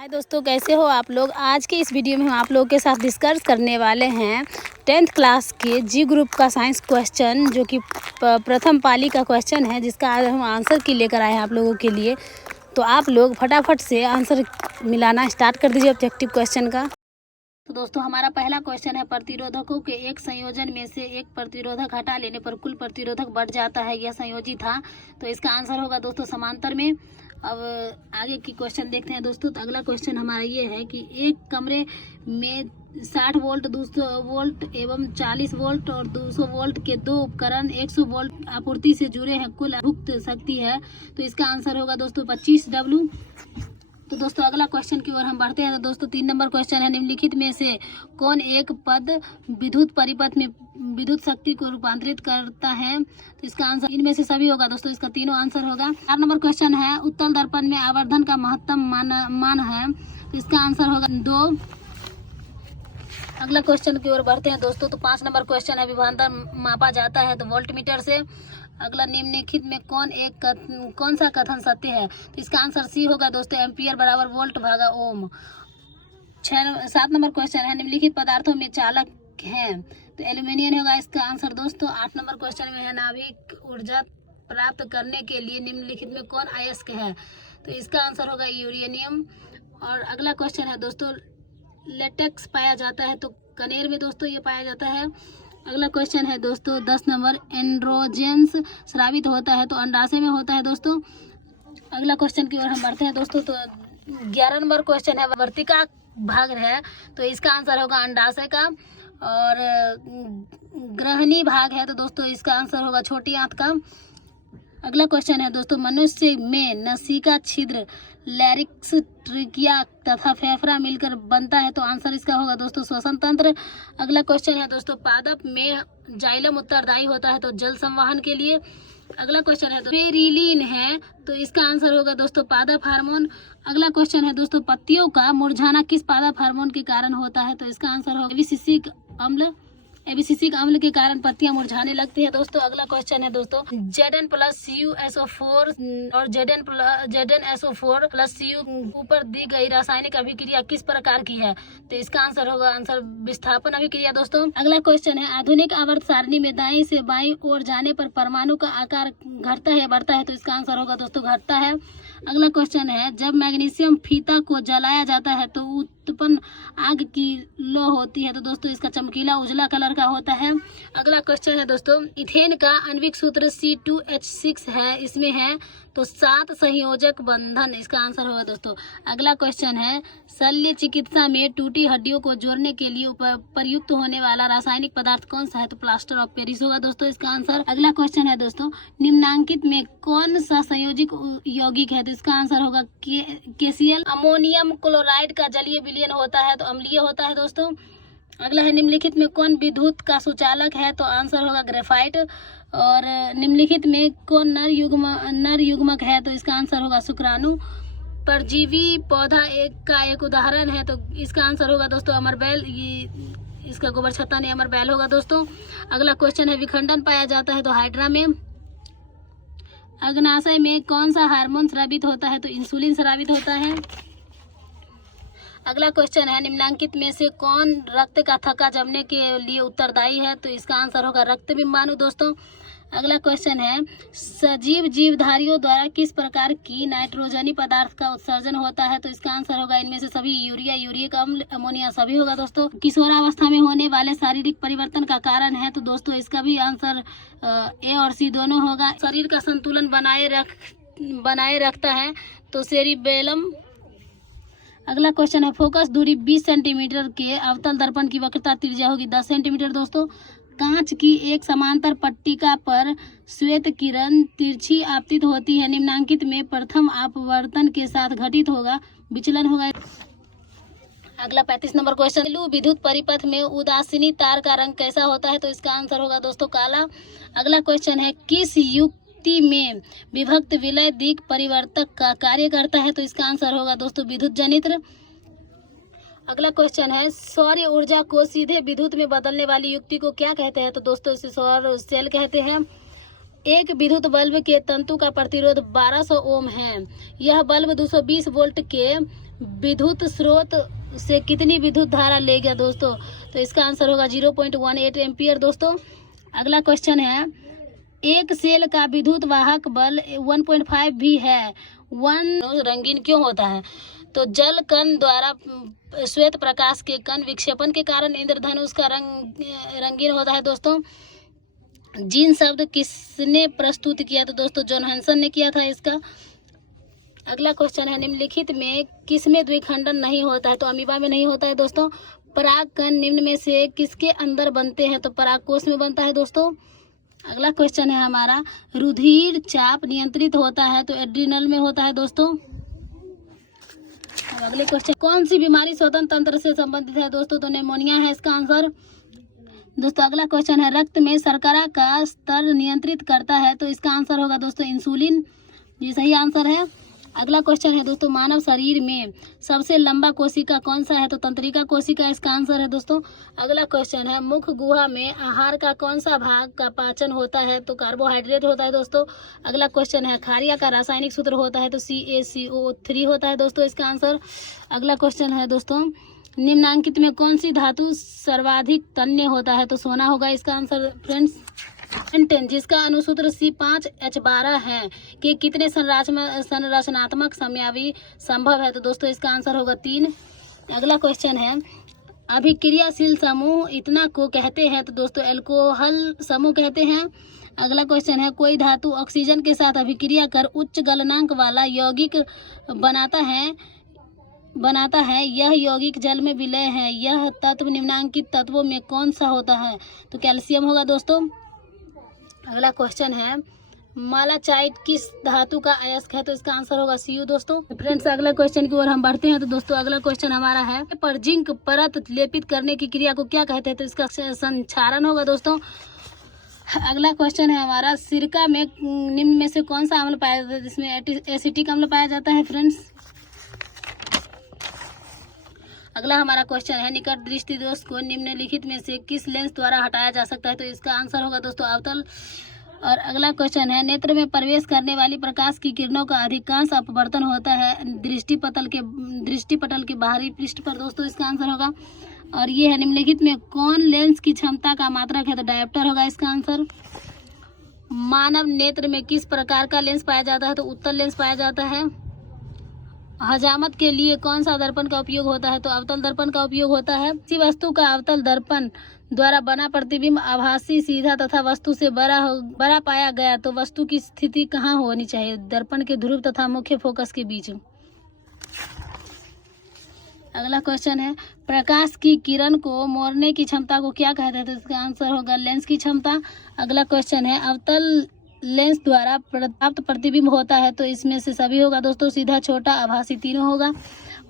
हाय दोस्तों, कैसे हो आप लोग। आज के इस वीडियो में हम आप लोगों के साथ डिस्कस करने वाले हैं 10th क्लास के जी ग्रुप का साइंस क्वेश्चन, जो कि प्रथम पाली का क्वेश्चन है, जिसका आज हम आंसर की लेकर आए हैं आप लोगों के लिए। तो आप लोग फटाफट से आंसर मिलाना स्टार्ट कर दीजिए ऑब्जेक्टिव क्वेश्चन का। तो दोस्तों, हमारा पहला क्वेश्चन है, प्रतिरोधकों के एक संयोजन में से एक प्रतिरोधक हटा लेने पर कुल प्रतिरोधक बढ़ जाता है, यह संयोजी था। तो इसका आंसर होगा दोस्तों समांतर में। अब आगे की क्वेश्चन देखते हैं दोस्तों। तो अगला क्वेश्चन हमारा ये है कि एक कमरे में 60 वोल्ट, 200 वोल्ट एवं 40 वोल्ट और 200 वोल्ट के दो उपकरण 100 वोल्ट आपूर्ति से जुड़े हैं, कुल भुक्त शक्ति है। तो इसका आंसर होगा दोस्तों 25 W। तो दोस्तों, अगला क्वेश्चन की ओर हम बढ़ते हैं। तो दोस्तों, 3 नंबर क्वेश्चन है, निम्नलिखित में से कौन एक पद विद्युत परिपथ में विद्युत शक्ति को रूपांतरित करता है। तो इसका आंसर इनमें से सभी होगा दोस्तों, इसका तीनों आंसर होगा। 4 नंबर क्वेश्चन है, उत्तल दर्पण में आवर्धन का महत्तम मान है। तो इसका आंसर होगा 2। अगला क्वेश्चन की ओर बढ़ते हैं दोस्तों। तो 5 नंबर क्वेश्चन है, विभवांतर मापा जाता है तो वोल्टमीटर से। अगला, निम्नलिखित में कौन सा कथन सत्य है। तो इसका आंसर सी होगा दोस्तों, एम्पियर बराबर वोल्ट भागा ओम। 7 नंबर क्वेश्चन है, निम्नलिखित पदार्थों में चालक हैं। तो एल्यूमिनियम होगा इसका आंसर दोस्तों। 8 नंबर क्वेश्चन में है, नाभिक ऊर्जा प्राप्त करने के लिए निम्नलिखित में कौन अयस्क है। तो इसका आंसर होगा यूरेनियम। और अगला क्वेश्चन है दोस्तों, लेटेक्स पाया जाता है तो कनेर में दोस्तों ये पाया जाता है। अगला क्वेश्चन है दोस्तों 10 नंबर, एंड्रोजेंस स्रावित होता है तो अंडाशय में होता है दोस्तों। अगला क्वेश्चन की ओर हम बढ़ते हैं दोस्तों। तो 11 नंबर क्वेश्चन है, वर्तिका भाग है तो इसका आंसर होगा अंडाशय का। और ग्रहणी भाग है तो दोस्तों इसका आंसर होगा छोटी आंत का। अगला क्वेश्चन है दोस्तों, मनुष्य में नसिका छिद्र, लैरिक्स, ट्रिकिया तथा फेफड़ा मिलकर बनता है तो आंसर इसका होगा दोस्तों श्वसन तंत्र। अगला क्वेश्चन है दोस्तों, पादप में जाइलम उत्तरदायी होता है तो जल संवहन के लिए। अगला क्वेश्चन है पेरिलीन है तो इसका आंसर होगा दोस्तों पादप हार्मोन। अगला क्वेश्चन है दोस्तों, पत्तियों का मुरझाना किस पादप हार्मोन के कारण होता है। तो इसका आंसर होगा एबिसिसिक अम्ल के कारण पत्तियां मुरझाने लगती है दोस्तों। अगला क्वेश्चन है दोस्तों, Zn+CuSO4 और Zn+SO4 Cu ऊपर दी गई रासायनिक अभिक्रिया किस प्रकार की है। तो इसका आंसर होगा विस्थापन अभिक्रिया दोस्तों। अगला क्वेश्चन है, आधुनिक आवर्त सारणी में दाईं से बाईं ओर जाने पर परमाणु का आकार घटता है या बढ़ता है। तो इसका आंसर होगा दोस्तों घटता है। अगला क्वेश्चन है, जब मैग्नीशियम फीता को जलाया जाता है तो उत्पन्न आग की लो होती है। तो दोस्तों इसका चमकीला उजला कलर का होता है। अगला क्वेश्चन है दोस्तों, इथेन का आणविक सूत्र C2H6 है, इसमें है तो 7 संयोजक बंधन, इसका आंसर होगा दोस्तों। अगला क्वेश्चन है, शल्य चिकित्सा में टूटी हड्डियों को जोड़ने के लिए प्रयुक्त होने वाला रासायनिक पदार्थ कौन सा है। तो प्लास्टर ऑफ पेरिस होगा दोस्तों इसका आंसर। अगला क्वेश्चन है दोस्तों, निम्नांकित में कौन सा संयोजिक यौगिक है। तो इसका आंसर होगा KCl। अमोनियम क्लोराइड का जलीय विलयन होता है तो अम्लीय होता है दोस्तों। अगला है, निम्नलिखित में कौन विद्युत का सुचालक है। तो आंसर होगा ग्रेफाइट। और निम्नलिखित में कौन नर युग्मक है। तो इसका आंसर होगा शुक्राणु। परजीवी पौधा एक उदाहरण है तो इसका आंसर होगा दोस्तों अमरबेल। ये इसका गोबर छत्ता ने अमरबेल होगा दोस्तों। अगला क्वेश्चन है, विखंडन पाया जाता है तो हाइड्रा में। अग्नाशय में कौन सा हार्मोन स्रावित होता है। तो इंसुलिन स्रावित होता है। अगला क्वेश्चन है, निम्नांकित में से कौन रक्त का थक्का जमने के लिए उत्तरदायी है। तो इसका आंसर होगा रक्त बिंबाणु दोस्तों। अगला क्वेश्चन है, सजीव जीवधारियों द्वारा किस प्रकार की नाइट्रोजनी पदार्थ का उत्सर्जन होता है। तो इसका आंसर होगा इनमें से सभी, यूरिया, यूरिक अम्ल, अमोनिया सभी होगा दोस्तों। किशोरावस्था में होने वाले शारीरिक परिवर्तन का कारण है तो दोस्तों इसका भी आंसर A और C दोनों होगा। शरीर का संतुलन बनाए रखता है तो सेरिबेलम। अगला क्वेश्चन है, फोकस दूरी 20 सेंटीमीटर के अवतल दर्पण की वक्रता त्रिज्या होगी 10 सेंटीमीटर दोस्तों। कांच की एक समांतर पट्टिका पर श्वेत किरण तिरछी आपतित होती है, निम्नांकित में प्रथम अपवर्तन के साथ घटित होगा विचलन होगा। अगला 35 नंबर क्वेश्चन, विद्युत परिपथ में उदासीनी तार का रंग कैसा होता है। तो इसका आंसर होगा दोस्तों काला। अगला क्वेश्चन है, किस युक्ति में विभक्त विलय दिक् परिवर्तक का कार्य करता है। तो इसका आंसर होगा दोस्तों विद्युत जनित्र। अगला क्वेश्चन है, सौर ऊर्जा को सीधे विद्युत में बदलने वाली युक्ति को क्या कहते हैं। तो दोस्तों इसे सौर सेल कहते हैं। एक विद्युत बल्ब के तंतु का प्रतिरोध 1200 ओम है। यह बल्ब 220 वोल्ट के विद्युत स्रोत से कितनी विद्युत धारा ले गया दोस्तों? तो इसका आंसर होगा 0.18 एम्पियर दोस्तों। अगला क्वेश्चन है, एक सेल का विद्युत वाहक बल 1.5 भी है, 1 रंगीन क्यों होता है? तो जल कण द्वारा श्वेत प्रकाश के कण विक्षेपण के कारण इंद्रधनुष का रंग रंगीन होता है दोस्तों। जीन शब्द किसने प्रस्तुत किया? तो दोस्तों जॉन हंसन ने किया था इसका। अगला क्वेश्चन है, निम्नलिखित में किसमें द्विखंडन नहीं होता है? तो अमीबा में नहीं होता है दोस्तों। पराग कण निम्न में से किसके अंदर बनते हैं? तो परागकोश में बनता है दोस्तों। अगला क्वेश्चन है हमारा, रुधिर चाप नियंत्रित होता है तो एड्रिनल में होता है दोस्तों। अगले क्वेश्चन, कौन सी बीमारी श्वसन तंत्र से संबंधित है दोस्तों? तो निमोनिया है इसका आंसर दोस्तों। अगला क्वेश्चन है, रक्त में शर्करा का स्तर नियंत्रित करता है तो इसका आंसर होगा दोस्तों इंसुलिन, ये सही आंसर है। अगला क्वेश्चन है दोस्तों, मानव शरीर में सबसे लंबा कोशिका कौन सा है? तो तंत्रिका कोशिका इसका आंसर है दोस्तों। अगला क्वेश्चन है, मुख गुहा में आहार का कौन सा भाग का पाचन होता है? तो कार्बोहाइड्रेट होता है दोस्तों। अगला क्वेश्चन है, खारिया का रासायनिक सूत्र होता है तो CaCO3 होता है दोस्तों इसका आंसर। अगला क्वेश्चन है दोस्तों, निम्नांकित में कौन सी धातु सर्वाधिक तन्य होता है? तो सोना होगा इसका आंसर फ्रेंड्स। पेंटेन जिसका अनुसूत्र C5H12 है कि कितने संरचनात्मक समयावधि संभव है? तो दोस्तों इसका आंसर होगा 3। अगला क्वेश्चन है, अभिक्रियाशील समूह इतना को कहते हैं? तो दोस्तों एल्कोहल समूह कहते हैं। अगला क्वेश्चन है, कोई धातु ऑक्सीजन के साथ अभिक्रिया कर उच्च गलनांक वाला यौगिक बनाता है, यह यौगिक जल में विलय है, यह तत्व निम्नांकित तत्वों में कौन सा होता है? तो कैल्शियम होगा दोस्तों। अगला क्वेश्चन है, मालाचाइट किस धातु का अयस्क है? तो इसका आंसर होगा Cu दोस्तों। फ्रेंड्स अगला क्वेश्चन की ओर हम बढ़ते हैं। तो दोस्तों अगला क्वेश्चन हमारा है, पर जिंक परत लेपित करने की क्रिया को क्या कहते हैं? तो इसका संक्षारण होगा दोस्तों। अगला क्वेश्चन है हमारा, सिरका में निम्न में से कौन सा अम्ल पाया जाता है जिसमें एसिटिक अम्ल पाया जाता है फ्रेंड्स? अगला हमारा क्वेश्चन है, निकट दृष्टि दोष को निम्नलिखित में से किस लेंस द्वारा हटाया जा सकता है? तो इसका आंसर होगा दोस्तों अवतल। और अगला क्वेश्चन है, नेत्र में प्रवेश करने वाली प्रकाश की किरणों का अधिकांश अपवर्तन होता है दृष्टिपटल के बाहरी पृष्ठ पर दोस्तों इसका आंसर होगा। और ये है, निम्नलिखित में कौन लेंस की क्षमता का मात्रक है? तो डायोप्टर होगा इसका आंसर। मानव नेत्र में किस प्रकार का लेंस पाया जाता है? तो उत्तल लेंस पाया जाता है। हजामत के लिए कौन सा दर्पण का उपयोग होता है? तो अवतल दर्पण का उपयोग होता है। किसी वस्तु का अवतल दर्पण द्वारा बना प्रतिबिंब आभासी सीधा तथा वस्तु से बड़ा पाया गया तो वस्तु की स्थिति कहाँ होनी चाहिए? दर्पण के ध्रुव तथा मुख्य फोकस के बीच। अगला क्वेश्चन है, प्रकाश की किरण को मोड़ने की क्षमता को क्या कहते हैं? तो इसका आंसर होगा लेंस की क्षमता। अगला क्वेश्चन है, अवतल लेंस द्वारा प्राप्त प्रतिबिंब होता है तो इसमें से सभी होगा दोस्तों, सीधा, छोटा, आभासी, तीनों होगा।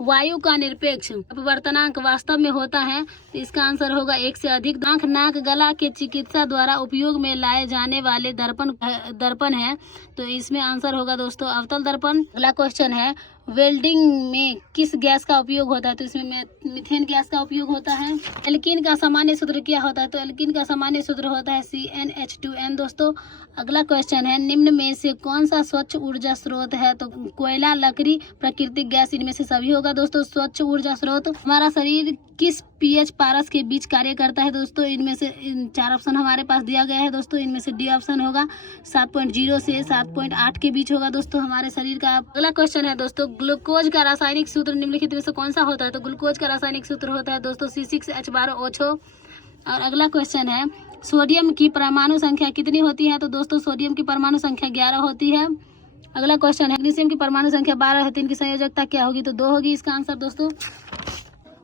वायु का निरपेक्ष अपवर्तनांक वास्तव में होता है तो इसका आंसर होगा 1 से अधिक। आंख, नाक, गला के चिकित्सा द्वारा उपयोग में लाए जाने वाले दर्पण है तो इसमें आंसर होगा दोस्तों अवतल दर्पण। अगला क्वेश्चन है, वेल्डिंग में किस गैस का उपयोग होता है? तो इसमें मीथेन गैस का उपयोग होता है। एल्कीन का सामान्य सूत्र क्या होता है? तो एल्कीन का सामान्य सूत्र होता है CnH2n दोस्तों। अगला क्वेश्चन है, निम्न में से कौन सा स्वच्छ ऊर्जा स्रोत है? तो कोयला, लकड़ी, प्राकृतिक गैस, इनमें से सभी होगा दोस्तों स्वच्छ ऊर्जा स्रोत। हमारा शरीर किस pH पारस के बीच कार्य करता है दोस्तों? इनमें से 4 ऑप्शन हमारे पास दिया गया है दोस्तों, इनमें से डी ऑप्शन होगा 7.0 से 7.8 के बीच होगा दोस्तों हमारे शरीर का। अगला क्वेश्चन है दोस्तों, ग्लूकोज का रासायनिक सूत्र निम्नलिखित में से कौन सा होता है? तो ग्लूकोज का रासायनिक सूत्र होता है दोस्तों C6H12O6। और अगला क्वेश्चन है, सोडियम की परमाणु संख्या कितनी होती है? तो दोस्तों सोडियम की परमाणु संख्या 11 होती है। अगला क्वेश्चन है, मैग्नीशियम की परमाणु संख्या 12 है तो इनकी संयोजकता क्या होगी? तो 2 होगी इसका आंसर दोस्तों।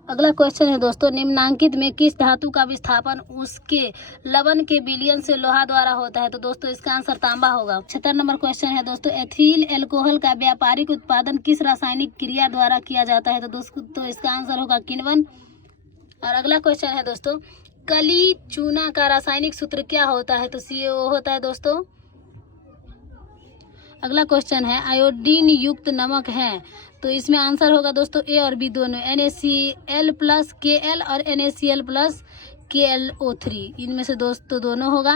अगला क्वेश्चन है दोस्तों, निम्नांकित में किस धातु का विस्थापन उसके लवण के विलयन से लोहा द्वारा होता है? तो दोस्तों इसका आंसर तांबा होगा। 76 नंबर क्वेश्चन है दोस्तों, एथिल एल्कोहल का व्यापारिक उत्पादन किस रासायनिक क्रिया द्वारा किया जाता है? तो दोस्तों इसका आंसर होगा किण्वन। और अगला क्वेश्चन है दोस्तों, कली चूना का रासायनिक सूत्र क्या होता है? तो CaO होता है दोस्तों। अगला क्वेश्चन है, आयोडीन युक्त नमक है तो इसमें आंसर होगा दोस्तों A और B दोनों, NaCl प्लस Kl और NaCl प्लस KlO3, इनमें से दोस्तों दोनों होगा।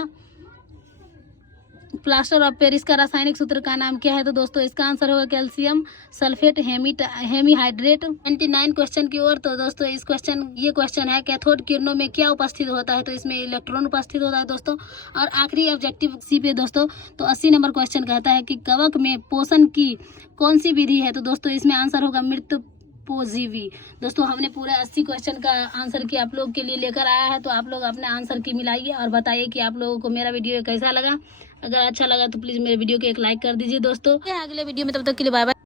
प्लास्टर ऑफ पेरिस का रासायनिक सूत्र का नाम क्या है? तो दोस्तों इसका आंसर होगा कैल्शियम सल्फेट हेमीहाइड्रेट। 29 क्वेश्चन की ओर। तो दोस्तों ये क्वेश्चन है, कैथोड किरणों में क्या उपस्थित होता है? तो इसमें इलेक्ट्रॉन उपस्थित होता है दोस्तों। और आखिरी ऑब्जेक्टिव सी पे दोस्तों, तो 80 नंबर क्वेश्चन कहता है कि कवक में पोषण की कौन सी विधि है? तो दोस्तों इसमें आंसर होगा मृत पोजीवी। दोस्तों हमने पूरे 80 क्वेश्चन का आंसर की आप लोग के लिए लेकर आया है, तो आप लोग अपने आंसर की मिलाइए और बताइए कि आप लोगों को मेरा वीडियो कैसा लगा। अगर अच्छा लगा तो प्लीज़ मेरे वीडियो को एक लाइक कर दीजिए दोस्तों। अगले वीडियो में, तब तक के लिए बाय बाय।